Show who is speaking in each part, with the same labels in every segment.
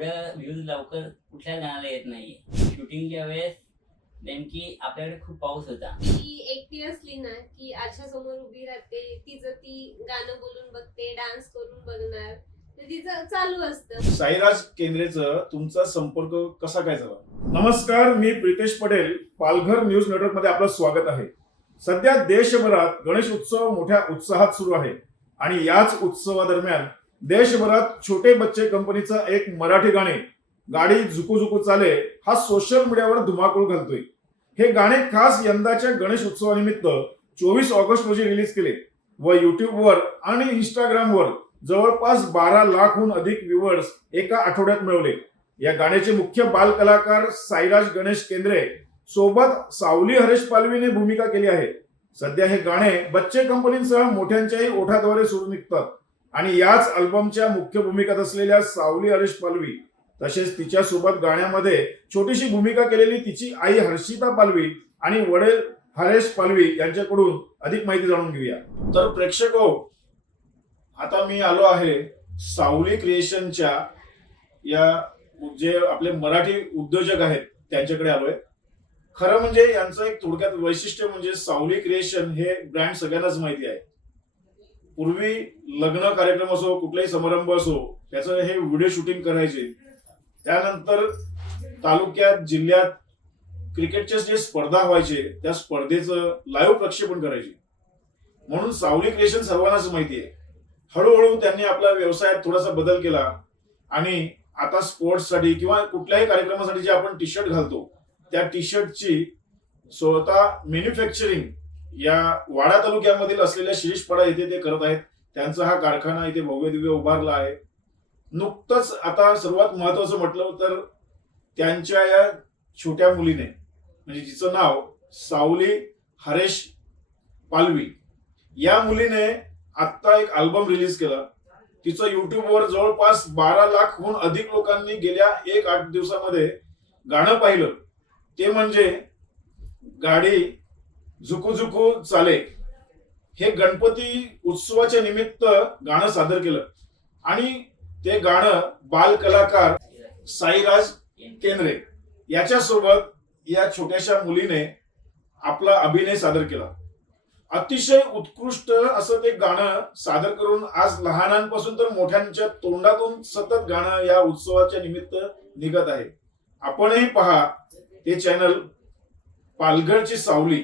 Speaker 1: एवढ्या व्ह्यूज लवकर कुठल्या गाण्याला येत नाहीये. शूटिंगच्या वेळेस नेमकी आपल्याकडे खूप पाऊस होता.
Speaker 2: ती एकटी असली ना की आरशा समोर उभी राहते तिचं ती गाणं बोलून बघते डान्स करून बघणार तर तिचं चालू असतं.
Speaker 3: साईराज केंद्रेचं तुमचा संपर्क कसा काय झाला? नमस्कार मी प्रितेश पटेल पालघर न्यूज नेटवर्कमध्ये आपलं स्वागत आहे. सध्या देशभरात गणेश उत्सव मोठ्या उत्साहात सुरू आहे. आणि याच उत्सवादरम्यान देशभरात छोटे बच्चे कंपनीचं एक मराठी गाणे गाडी झुकू झुकू चाले हा सोशल मीडियावर धुमाकूळ घालतोय. हे गाणे खास यंदाच्या गणेश उत्सवानिमित्त चोवीस ऑगस्ट रोजी रिलीज केले व युट्यूबवर आणि इंस्टाग्रामवर जवळपास बारा लाखहून अधिक व्ह्युअर्स एका आठवड्यात मिळवले. या गाण्याचे मुख्य बाल कलाकार साईराज गणेश केंद्रे सोबत सावली हरेश पालवीने भूमिका केली आहे. सध्या हे गाणे बच्चे कंपनीसह मोठ्यांच्याही ओठाद्वारे सुरू निघतात. आणि याच अल्बमच्या मुख्य भूमिकात असलेल्या सावली हरेश पालवी तसेच तिच्यासोबत गाण्यामध्ये छोटीशी भूमिका केलेली तिची आई हर्षिता पालवी आणि वडील हरेश पालवी यांच्याकडून अधिक माहिती जाणून घेऊया. तर प्रेक्षक हो, आता मी आलो आहे सावली क्रिएशनच्या या जे आपले मराठी उद्योजक आहेत त्यांच्याकडे आलोय. खरं म्हणजे यांचं एक थोडक्यात वैशिष्ट्य म्हणजे सावली क्रिएशन हे ब्रँड सगळ्यांनाच माहिती आहे. पूर्वी लग्न कार्यक्रम असो कुठलाही समारंभ असो त्याचं हे व्हिडिओ शूटिंग करायचे. त्यानंतर तालुक्यात जिल्ह्यात क्रिकेटच्या जे स्पर्धा व्हायचे त्या स्पर्धेचं लाईव्ह प्रक्षेपण करायचे. म्हणून सावली क्रिएशन सर्वांनाच माहिती आहे. हळूहळू त्यांनी आपल्या व्यवसायात थोडासा बदल केला आणि आता स्पोर्ट्ससाठी किंवा कुठल्याही कार्यक्रमासाठी जे आपण टी शर्ट घालतो त्या टी शर्टची स्वतः मॅन्युफॅक्चरिंग या वाडा तालुक्यामधील असलेल्या शिरीषपाडा येथे ते करत आहेत. त्यांचा हा कारखाना इथे भव्य दिव्य उभारला आहे. नुकतंच आता सर्वात महत्वाचं म्हटलं तर त्यांच्या या छोट्या मुलीने म्हणजे जिचं नाव सावली हरेश पालवी या मुलीने आत्ता एक अल्बम रिलीज केला. तिचं युट्यूबवर जवळपास बारा लाखहून अधिक लोकांनी गेल्या एक आठ दिवसामध्ये गाणं पाहिलं. ते म्हणजे गाडी झुकू झुकू चाले. हे गणपती उत्सवाच्या निमित्त गाणं सादर केलं. आणि ते गाणं बाल कलाकार साईराज केंद्रे याच्यासोबत या छोट्याशा मुलीने आपला अभिनय सादर केला. अतिशय उत्कृष्ट असं ते गाणं सादर करून आज लहानांपासून तर मोठ्यांच्या तोंडातून सतत गाणं या उत्सवाच्या निमित्त निघत आहे. आपणही पहा ते चॅनल पालघरची सावली.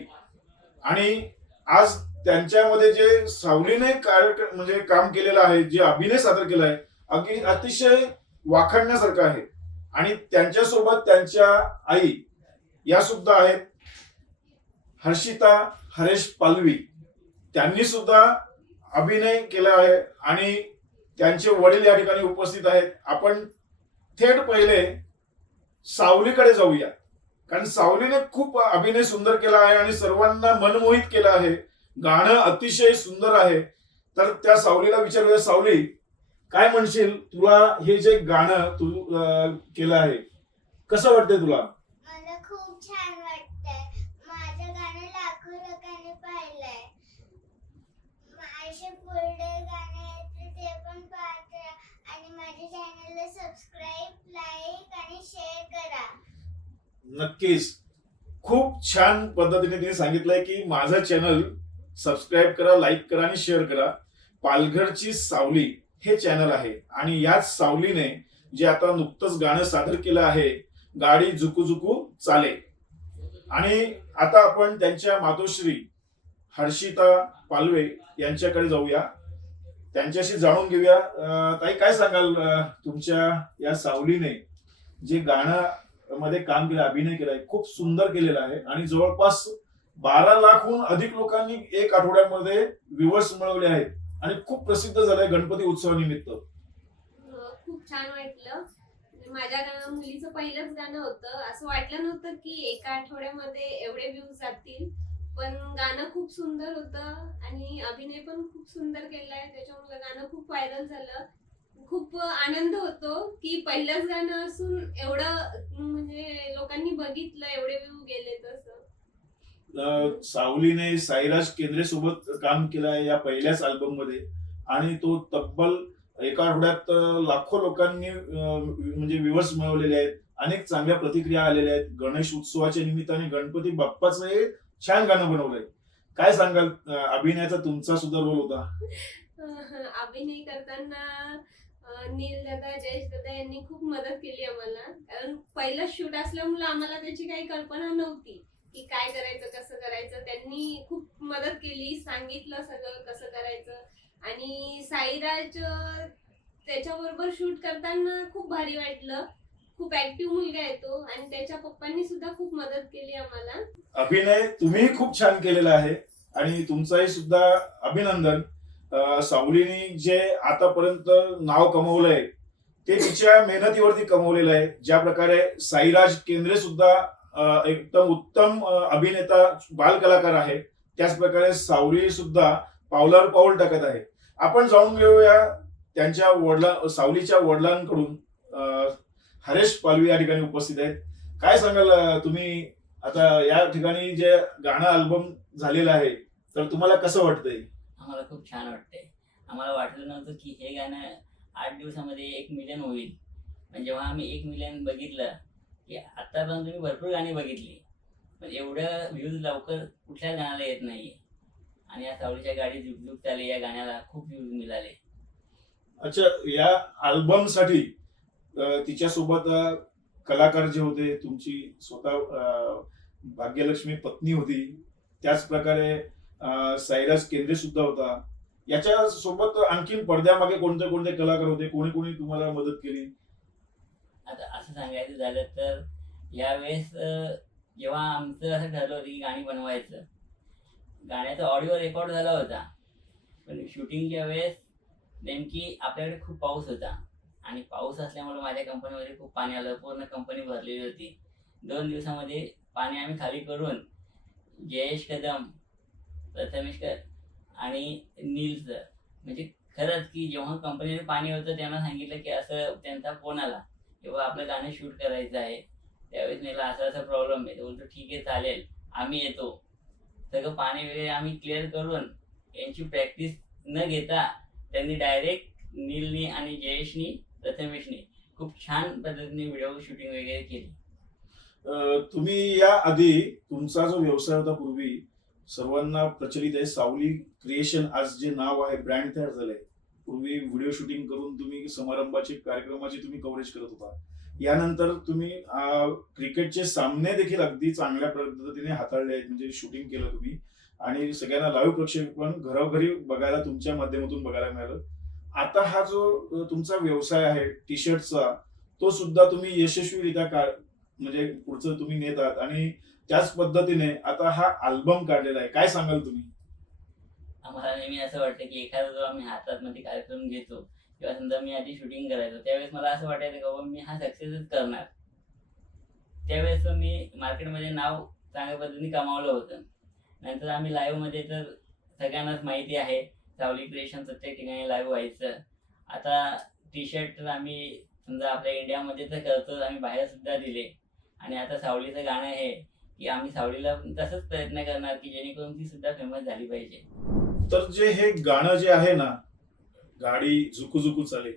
Speaker 3: आणि आज त्यांच्यामध्ये जे सावलीने कार्य म्हणजे काम केलेलं आहे जे अभिनय सादर केला आहे अगदी अतिशय वाखाणण्यासारखं आहे. आणि त्यांच्यासोबत त्यांच्या आई या सुद्धा आहेत. हर्षिता हरेश पालवी. त्यांनी सुद्धा अभिनय केला आहे आणि त्यांचे वडील या ठिकाणी उपस्थित आहेत. आपण थेट पहिले सावलीकडे जाऊया. कारण सावलीने खूप अभिनय सुंदर केला आहे आणि सर्वांना मनमोहित केलं आहे. गाणं अतिशय सुंदर आहे. तर त्या सावलीला विचारूया सावली काय म्हणशील? तुला हे जे गाणं तू केलं आहे कसं वाटतंय तुला?
Speaker 4: मला खूप छान वाटतंय. माझं गाणं लाखो लोकांनी पाहिलंय. माझे पुढे गाणे येते ते पण पाहते आणि माझ्या चॅनलला सबस्क्राईब लाईक आणि शेअर करा.
Speaker 3: नक्कीच. खूप छान पद्धतीने तिने सांगितलंय की माझा चॅनल सबस्क्राईब करा लाईक करा आणि शेअर करा. पालघरची सावली हे चॅनल आहे. आणि याच सावलीने जे आता नुकतंच गाणं सादर केलं आहे गाडी झुकू झुकू चाले. आणि आता आपण त्यांच्या मातोश्री हर्षिता पालवे यांच्याकडे जाऊया. त्यांच्याशी जाणून घेऊया. ताई काय सांगाल तुमच्या या सावलीने जे गाणं मध्ये काम केलं अभिनय केलाय खूप सुंदर केलेला आहे. आणि जवळपास बारा लाखहून अधिक लोकांनी एक आठवड्यामध्ये व्ह्युअर्स मिळवले आहेत. आणि खूप प्रसिद्ध झालंय गणपती उत्सवानिमित्त.
Speaker 2: खूप छान वाटलं. माझ्या मुलीचं पहिलंच गाणं होतं. असं वाटलं नव्हतं की एका आठवड्यामध्ये एवढे व्ह्यूज जातील. पण गाणं खूप सुंदर होतं आणि अभिनय पण खूप सुंदर केलाय. त्याच्यामुळे गाणं खूप व्हायरल झालं. खूप आनंद होतो की पहिलंच गाणं असून एवढं म्हणजे लोकांनी बघितलं एवढे व्ह्यू गेले तसं.
Speaker 3: सावलीने साईराज केंद्रे सोबत काम केलं आहे या पहिल्याच अल्बममध्ये. आणि तो तब्बल एका आठवड्यात लाखो लोकांनी म्हणजे व्ह्युअर्स मिळवलेले आहेत. अनेक चांगल्या प्रतिक्रिया आलेल्या आहेत. गणेश उत्सवाच्या निमित्ताने गणपती बाप्पाचं हे छान गाणं बनवलंय. काय सांगाल? अभिनयाचा तुमचा सुद्धा रोल होता.
Speaker 2: अभिनय करताना नील दादा जयेश दादा यांनी खूप मदत केली आम्हाला. कारण पहिलं शूट असल्यामुळे आम्हाला त्याची काही कल्पना नव्हती की काय करायचं कसं करायचं. त्यांनी खूप मदत केली सांगितलं सगळं कसं करायचं. आणि साईराज त्याच्याबरोबर शूट करताना खूप भारी वाटलं. खूप ऍक्टिव्ह मुलगा येतो आणि त्याच्या पप्पांनी सुद्धा खूप मदत केली आम्हाला.
Speaker 3: अभिनय तुम्ही खूप छान केलेला आहे. आणि तुमचाही सुद्धा अभिनंदन. सावलीने जे आतापर्यंत नाव कमवलंय ते तिच्या मेहनतीवरती कमवलेलं आहे. ज्या प्रकारे साईराज केंद्रे सुद्धा एकदम उत्तम अभिनेता बाल कलाकार आहे त्याच प्रकारे सावली सुद्धा पावलावर पाऊल टाकत आहे. आपण जाऊन घेऊया त्यांच्या वडिला सावलीच्या वडिलांकडून हरेश पालवी या ठिकाणी उपस्थित आहेत. काय सांगाल तुम्ही? आता या ठिकाणी जे गाणं अल्बम झालेलं आहे तर तुम्हाला कसं वाटतंय?
Speaker 1: आम्हाला खूप छान वाटते आम्हाला वाटलं नव्हतं की हे गाणं आठ दिवसामध्ये एक मिलियन होईल. पण जेव्हा आम्ही एक मिलियन बघितलं की आतापर्यंत तुम्ही भरपूर गाणी बघितली पण एवढं व्ह्यूज लवकर कुठल्या गाण्याला येत नाही आणि या सावलीच्या गाडी झुकझुक चाले या गाण्याला खूप व्ह्यूज मिळाले.
Speaker 3: अच्छा या अल्बमसाठी तिच्यासोबत कलाकार जे होते तुमची स्वतः भाग्यलक्ष्मी पत्नी होती त्याच प्रकारे साईराज केंद्रे सुद्धा होता. याच्या सोबत आणखीन पडद्यामागे कोणते कोणते कलाकार होते? कोणी कोणी तुम्हाला मदत केली?
Speaker 1: आता असं सांगायचं झालं तर यावेळेस जेव्हा आमचं असं ठरलं होतं की गाणी बनवायचं गाण्याचा ऑडिओ रेकॉर्ड झाला होता. पण शूटिंगच्या वेळेस नेमकी आपल्याकडे खूप पाऊस होता. आणि पाऊस असल्यामुळे माझ्या कंपनीमध्ये खूप पाणी आलं. पूर्ण कंपनी भरलेली होती. दोन दिवसामध्ये पाणी आम्ही खाली करून जयेश कदम प्रथमेशकर आणि नीलचं म्हणजे खरंच की जेव्हा कंपनीचं पाणी होतं त्यांना सांगितलं की असं त्यांचा फोन आला. किंवा आपलं गाणं शूट करायचं आहे. त्यावेळेस मला असा असा प्रॉब्लेम आहे. बोलतो ठीक आहे चालेल. आम्ही येतो. सगळं पाणी वगैरे आम्ही क्लिअर करून यांची प्रॅक्टिस न घेता त्यांनी डायरेक्ट नीलनी आणि जयेशनी प्रथमेशनी खूप छान पद्धतीने व्हिडिओ शूटिंग वगैरे केली.
Speaker 3: तुम्ही या आधी तुमचा जो व्यवसाय होता पूर्वी सर्वांना प्रचलित आहे. सावली क्रिएशन आज जे नाव आहे ब्रँड तयार झालंय. पूर्वी व्हिडिओ शूटिंग करून तुम्ही समारंभाचे कार्यक्रमाची तुम्ही कव्हरेज करत होता. यानंतर तुम्ही क्रिकेटचे सामने देखील अगदी चांगल्या पद्धतीने हाताळले आहेत. म्हणजे शूटिंग केलं तुम्ही. आणि सगळ्यांना लाईव्ह प्रक्षेपण घरोघरी बघायला तुमच्या माध्यमातून बघायला मिळालं. आता हा जो तुमचा व्यवसाय आहे टी शर्टचा तो सुद्धा तुम्ही यशस्वीरित्या का म्हणजे पुढचं तुम्ही नेतात. आहात आणि त्याच पद्धतीने आता हा अल्बम काढलेला आहे. काय सांगाल तुम्ही?
Speaker 1: आम्हाला नेहमी असं वाटतं की एखादा जो आम्ही हातात मध्ये कार्यक्रम घेतो किंवा समजा मी आधी शूटिंग करायचो त्यावेळेस मला असं वाटायचं का बाबा मी हा सक्सेसच करणार. त्यावेळेस मी मार्केटमध्ये नाव चांगल्या पद्धतीने कमावलं होतं. नंतर आम्ही live मध्ये तर सगळ्यांनाच माहिती आहे सावली क्रिएशन प्रत्येक ठिकाणी लाईव्ह व्हायचं. आता टी शर्ट तर आम्ही समजा आपल्या इंडियामध्ये तर करतो आम्ही बाहेर सुद्धा दिले. आणि आता सावलीचं गाणं हे की आम्ही सावलीला पण तसंच प्रयत्न करणार की जेणेकरून ती सुद्धा फेमस झाली पाहिजे.
Speaker 3: तर जे हे गाणं जे आहे ना गाडी झुकू झुकू चाले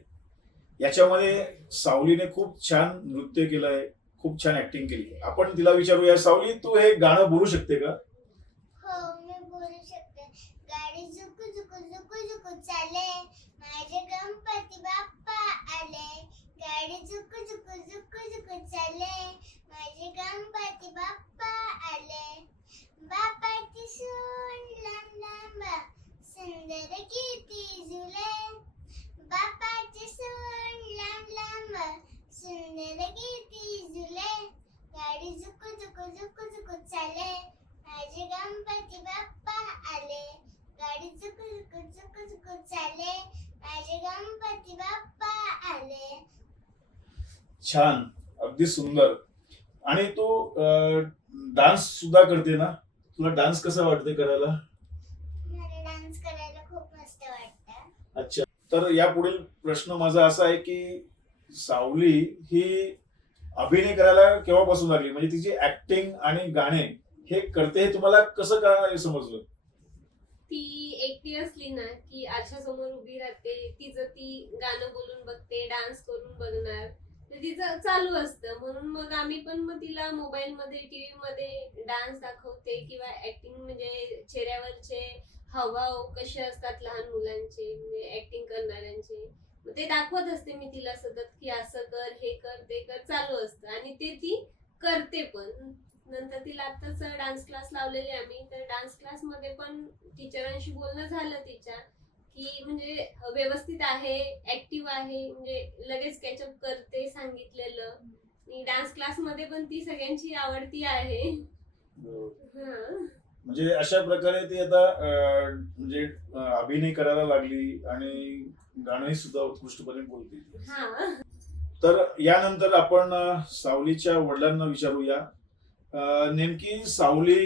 Speaker 3: याच्यामध्ये सावलीने खूप छान नृत्य केलंय खूप छान ऍक्टिंग केली आपण तिला विचारूया सावली तू हे गाणं बोलू शकते का?
Speaker 4: हो मी बोलू शकते. गाडी झुकू झुकू झुकू झुकू चाले. माझे गणपती बाप्पा आले. गाडी झुकू झुकू झुकू झुकू चाले. माझे गणपती बाप्पा आले. बाप्पाची सून लांब लांब सुंदर किती झुले. बाप्पाची सून लांब लांब सुंदर किती झुले. गाडी झुकू झुकू झुकू झुकू चाले. माझे गणपती बाप्पा आले. गाडी झुकू झुकू झुकू झुकू चाले. माझे गणपती बाप्पा आले.
Speaker 3: छान. अगदी सुंदर. आणि तू डान्स सुद्धा करते ना? तुला डान्स कसा वाटते करायला?
Speaker 4: मला डान्स करायला खूप मस्त वाटतं.
Speaker 3: अच्छा. तर या पुढील प्रश्न माझा असा आहे की सावली ही अभिनय करायला केव्हापासून लागली? म्हणजे तिची ऍक्टिंग आणि गाणे हे करते हे तुम्हाला कसं काय समजलं?
Speaker 2: ती एकटी असली ना की आरशासमोर उभी राहते तिचं ती गाणं बोलून बघते डान्स करून बघणार. तर तिचं चालू असतं. म्हणून मग आम्ही पण मग तिला मोबाईल मध्ये टीव्ही मध्ये डान्स दाखवते किंवा ऍक्टिंग म्हणजे चेहऱ्यावरचे हावभाव कसे असतात लहान मुलांचे म्हणजे ऍक्टिंग करणाऱ्यांचे मग ते दाखवत असते मी तिला सतत की असं कर हे कर ते कर चालू असतं. आणि ते ती करते पण. नंतर तिला आत्ताच डान्स क्लास लावलेले आम्ही. तर डान्स क्लासमध्ये पण टीचरांशी बोलणं झालं तिच्या. की म्हणजे व्यवस्थित आहे ऍक्टिव्ह आहे म्हणजे लगेच कॅचअप करते सांगितलेलं. आणि डान्स क्लासमध्ये पण ती सगळ्यांची आवडती आहे. हा.
Speaker 3: म्हणजे अशा प्रकारे ती आता अं, म्हणजे अं, अभिनय करायला लागली आणि गाणंही सुद्धा उत्कृष्टपणे बोलते
Speaker 2: हा.
Speaker 3: तर यानंतर आपण अं, सावलीच्या वडिलांना विचारूया. अं, नेमकी सावली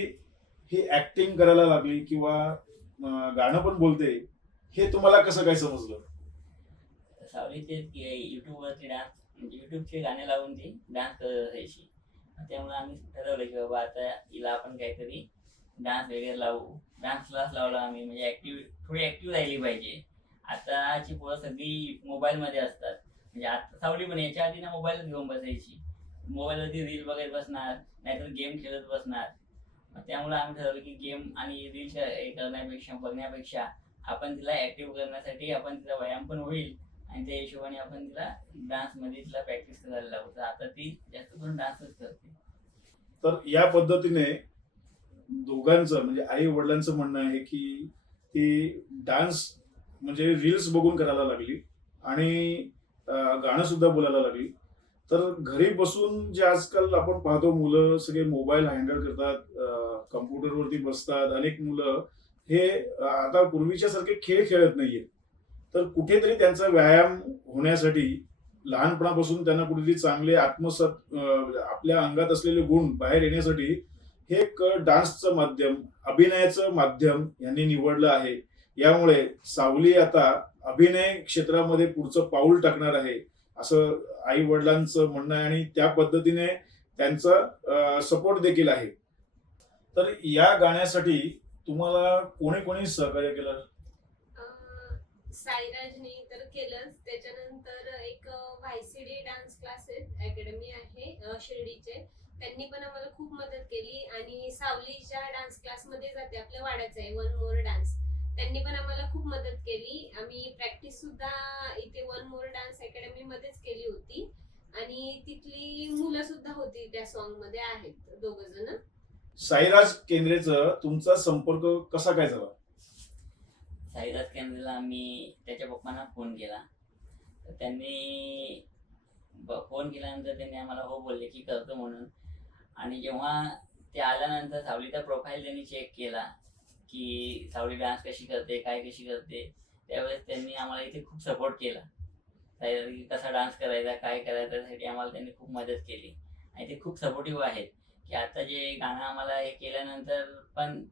Speaker 3: ही ऍक्टिंग करायला लागली किंवा अं, गाणं पण बोलते हे तुम्हाला कसं काय समजलं?
Speaker 1: सावलीचे युट्यूबवरती डान्स म्हणजे युट्यूबचे गाणे लावून ती डान्स करत असायची. त्यामुळे आम्ही ठरवलं की बाबा आता हिला आपण काहीतरी डान्स वगैरे लावू. डान्स क्लास लावला आम्ही म्हणजे ऍक्टिव्ह थोडी ऍक्टिव्ह राहिली पाहिजे. आताची पोरं सगळी मोबाईलमध्ये असतात. म्हणजे आता सावली पण याच्या आधी ना मोबाईलच घेऊन बसायची. मोबाईलवरती रील बघत बसणार नाहीतर गेम खेळत बसणार. त्यामुळे आम्ही ठरवलं की गेम आणि रील करण्यापेक्षा बघण्यापेक्षा आपण तिला ऍक्टिव्ह करण्यासाठी आपण तिला व्यायाम पण होईल आणि त्या हिशोबाने आपण तिला डान्समध्ये तिला प्रॅक्टिस करायला लावू तर आता ती जास्त करून डान्सच करते.
Speaker 3: तर या पद्धतीने दोघांचं म्हणजे आई वडिलांचं म्हणणं आहे की ती डान्स म्हणजे रील्स बघून करायला लागली आणि गाणं सुद्धा बोलायला लागली. तर घरी बसून जे आजकाल आपण पाहतो मुलं सगळे मोबाईल हँडल करतात कम्प्युटरवरती बसतात अनेक मुलं हे आता पूर्वीच्या सारखे खेळ खेळत नाहीये. तर कुठेतरी त्यांचा व्यायाम होण्यासाठी लहानपणापासून त्यांना कुठेतरी चांगले आत्मसत म्हणजे आपल्या अंगात असलेले गुण बाहेर येण्यासाठी हे एक डान्सचं माध्यम अभिनयाचं माध्यम यांनी निवडलं आहे. यामुळे सावली आता अभिनय क्षेत्रामध्ये पुढचं पाऊल टाकणार आहे असं आई वडिलांचं म्हणणं आहे आणि त्या पद्धतीने त्यांचा सपोर्ट देखील आहे. तर या गाण्यासाठी तुम्हाला कोणी कोणी सहकार्य केलं?
Speaker 2: साईराजनी साईराजने तर केलंच. त्याच्यानंतर एक व्हायसीडी डान्स क्लासेस अकॅडमी आहे शिर्डीचे. त्यांनी पण आम्हाला खूप मदत केली आणि सावलीच्या डान्स क्लासमध्ये जाते. आपल्या वाड्याचं आहे वन मोर डान्स त्यांनी पण आम्हाला खूप मदत केली. आम्ही प्रॅक्टिस सुद्धा इथे वन मोर डान्स अकॅडमी मध्येच केली होती. आणि तिथली मुलं सुद्धा होती त्या सॉन्गमध्ये आहेत दोघ जण.
Speaker 3: साईराज केंद्रेचं तुमचा संपर्क कसा काय झाला?
Speaker 1: साईराज केंद्रेला आम्ही त्याच्या पप्पांना फोन केला. तर त्यांनी ब- फोन केल्यानंतर त्यांनी आम्हाला हो बोलले की करतो म्हणून. आणि जेव्हा ते आल्यानंतर सावलीचा प्रोफाईल त्यांनी चेक केला की सावली डान्स कशी करते काय कशी करते त्यावेळेस त्यांनी आम्हाला इथे खूप सपोर्ट केला. साईराज की कसा डान्स करायचा काय करायचा त्यासाठी आम्हाला त्यांनी खूप मदत केली. आणि ते खूप सपोर्टिव्ह आहेत. की आता जे गाणं आम्हाला हे केल्यानंतर पण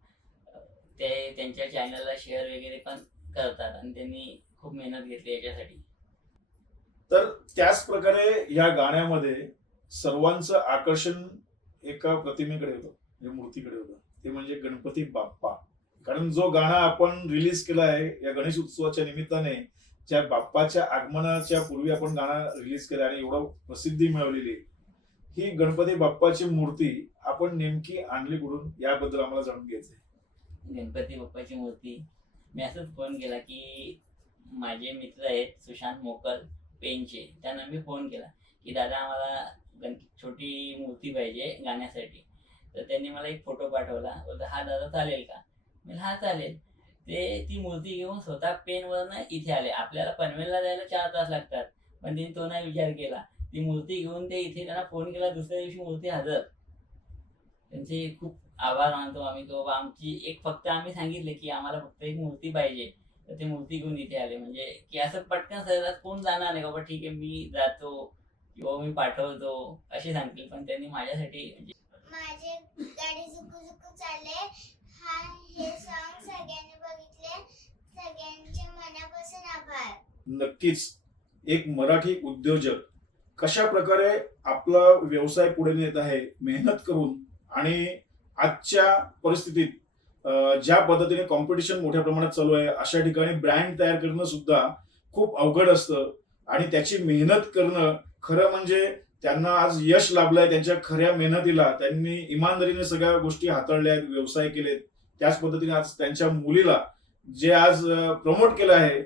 Speaker 1: ते त्यांच्या चॅनलला शेअर वगैरे पण करतात आणि त्यांनी खूप मेहनत घेतली याच्यासाठी.
Speaker 3: तर त्याच प्रकारे या गाण्यामध्ये सर्वांचं आकर्षण एका प्रतिमेकडे होतं म्हणजे मूर्तीकडे होतं. ते म्हणजे गणपती बाप्पा. कारण जो गाणं आपण रिलीज केला आहे या गणेश उत्सवाच्या निमित्ताने ज्या बाप्पाच्या आगमनाच्या पूर्वी आपण गाणं रिलीज केलं आणि एवढं प्रसिद्धी मिळवलेली आहे. ही गणपती बाप्पाची मूर्ती आपण नेमकी आणली कुठून याबद्दल आम्हाला जाणून घ्यायचंय.
Speaker 1: गणपती बाप्पाची मूर्ती. मी असंच फोन केला की माझे मित्र आहेत सुशांत मोकल पेनचे. त्यांना मी फोन केला की दादा आम्हाला गण छोटी मूर्ती पाहिजे गाण्यासाठी. तर त्यांनी मला एक फोटो पाठवला. बोलतो हा दादा चालेल का? मी हा चालेल. ते ती मूर्ती घेऊन स्वतः पेनवरनं इथे आले. आपल्याला पनवेलला जायला चार तास लागतात. पण त्यांनी तो नाही विचार केला. ती मूर्ती घेऊन ते इथे त्यांना फोन केला दुसऱ्या दिवशी मूर्ती हजर. त्यांचे खूप आभार मानतो आम्ही की बाबा आमची एक फक्त आम्ही सांगितले की आम्हाला फक्त एक मूर्ती पाहिजे. तर ते मूर्ती घेऊन इथे आले. म्हणजे की असं पटकन सहजात कोण जाणार नाही बाबा ठीक आहे मी जातो किंवा मी पाठवतो असे सांगतील. पण त्यांनी माझ्यासाठी म्हणजे
Speaker 4: माझे गाडी झुकू झुकू चालले हा हे सॉन्ग सगळ्यांनी बघितले. सगळ्यांचे मनापासून आभार.
Speaker 3: नक्कीच एक मराठी उद्योजक कशा प्रकारे आपला व्यवसाय पुढे नेत आहे मेहनत करून आणि आजच्या परिस्थितीत ज्या पद्धतीने कॉम्पिटिशन मोठ्या प्रमाणात चालू आहे अशा ठिकाणी ब्रँड तयार करणं सुद्धा खूप अवघड असतं. आणि त्याची मेहनत करणं खरं म्हणजे त्यांना आज यश लाभलंय त्यांच्या खऱ्या मेहनतीला. त्यांनी इमानदारीने सगळ्या गोष्टी हाताळल्या आहेत व्यवसाय केलेत. त्याच पद्धतीने आज त्यांच्या मुलीला जे आज प्रमोट केलं आहे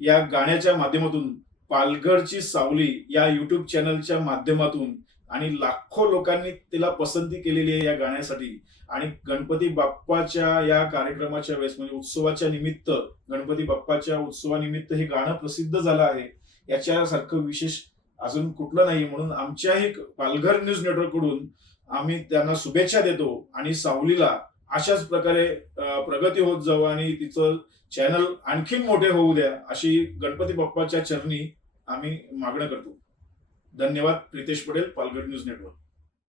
Speaker 3: या गाण्याच्या माध्यमातून पालघरची सावली या युट्यूब चॅनलच्या माध्यमातून आणि लाखो लोकांनी तिला पसंती केलेली आहे या गाण्यासाठी. आणि गणपती बाप्पाच्या या कार्यक्रमाच्या वेळेस म्हणजे उत्सवाच्या निमित्त गणपती बाप्पाच्या उत्सवानिमित्त हे गाणं प्रसिद्ध झालं आहे. याच्यासारखं विशेष अजून कुठलं नाही म्हणून आमच्याही पालघर न्यूज नेटवर्ककडून आम्ही त्यांना शुभेच्छा देतो. आणि सावलीला अशाच प्रकारे प्रगती होत जावं आणि तिचं चॅनल आणखीन मोठे होऊ द्या अशी गणपती बाप्पाच्या चरणी आम्ही मागणं करतो. धन्यवाद प्रितेश पटेल पालघर न्यूज नेटवर्क.